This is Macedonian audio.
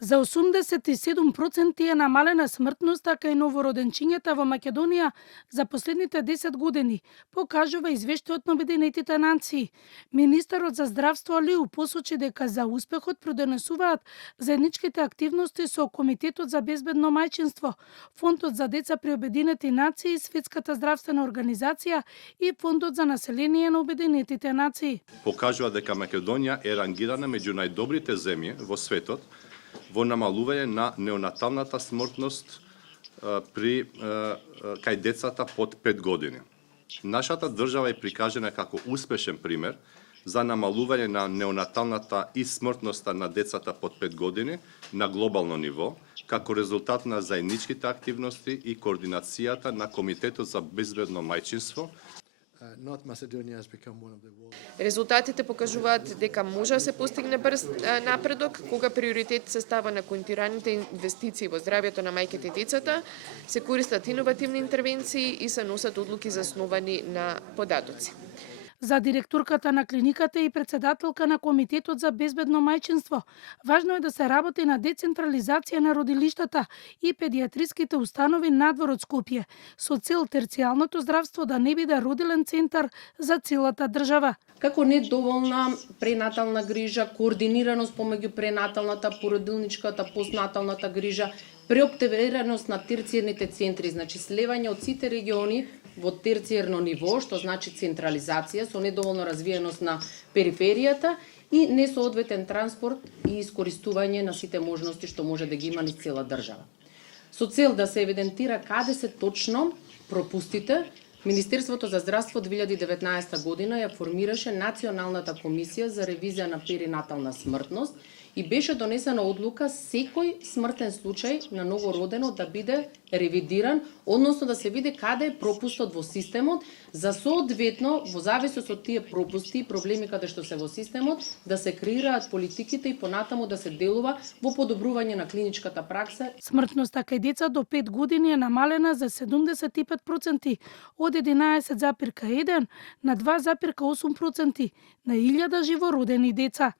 За 87% е намалена смртноста кај новороденчињата во Македонија за последните 10 години, покажува извештајот на Обединетите нации. Министерот за здравство Алиу посочи дека за успехот придонесуваат заедничките активности со Комитетот за безбедно мајчинство, Фондот за деца при Обединети нации, Светската здравствена организација и Фондот за население на Обединетите нации. Покажува дека Македонија е рангирана меѓу најдобрите земји во светот во намалување на неонаталната смртност кај децата под 5 години. Нашата држава е прикажена како успешен пример за намалување на неонаталната и смртноста на децата под 5 години на глобално ниво, како резултат на заедничките активности и координацијата на Комитетот за безбедно мајчинство. Резултатите покажуваат дека може да се постигне брз напредок кога приоритет се става на континуираните инвестиции во здравјето на мајките и децата, се користат иновативни интервенции и се носат одлуки засновани на податоци. За директорката на клиниката и председателка на Комитетот за безбедно мајчинство, важно е да се работи на децентрализација на родилиштата и педиатриските установи надвор од Скопје, со цел терцијалното здравство да не биде родилен центар за целата држава. Како недоволна пренатална грижа, координираност помеѓу пренаталната, породилничката, постнаталната грижа, преоптевреност на терцијерните центри, значи слевање од сите региони во терцијерно ниво, што значи централизација со недоволно развиеност на периферијата и несоодветен транспорт и искористување на сите можности што може да ги има низ цела држава. Со цел да се евидентира каде се точно пропустите, Министерството за здравство 2019 година ја формираше Националната комисија за ревизија на перинатална смртност и беше донесена одлука секој смртен случај на новородено да биде ревидиран, односно да се види каде е пропустот во системот, за соодветно во зависност од тие пропусти и проблеми каде што се во системот, да се креираат политиките и понатаму да се делува во подобрување на клиничката пракса. Смртноста кај деца до 5 години е намалена за 75% од 11,1 на 2,8% на 1000 живородени деца.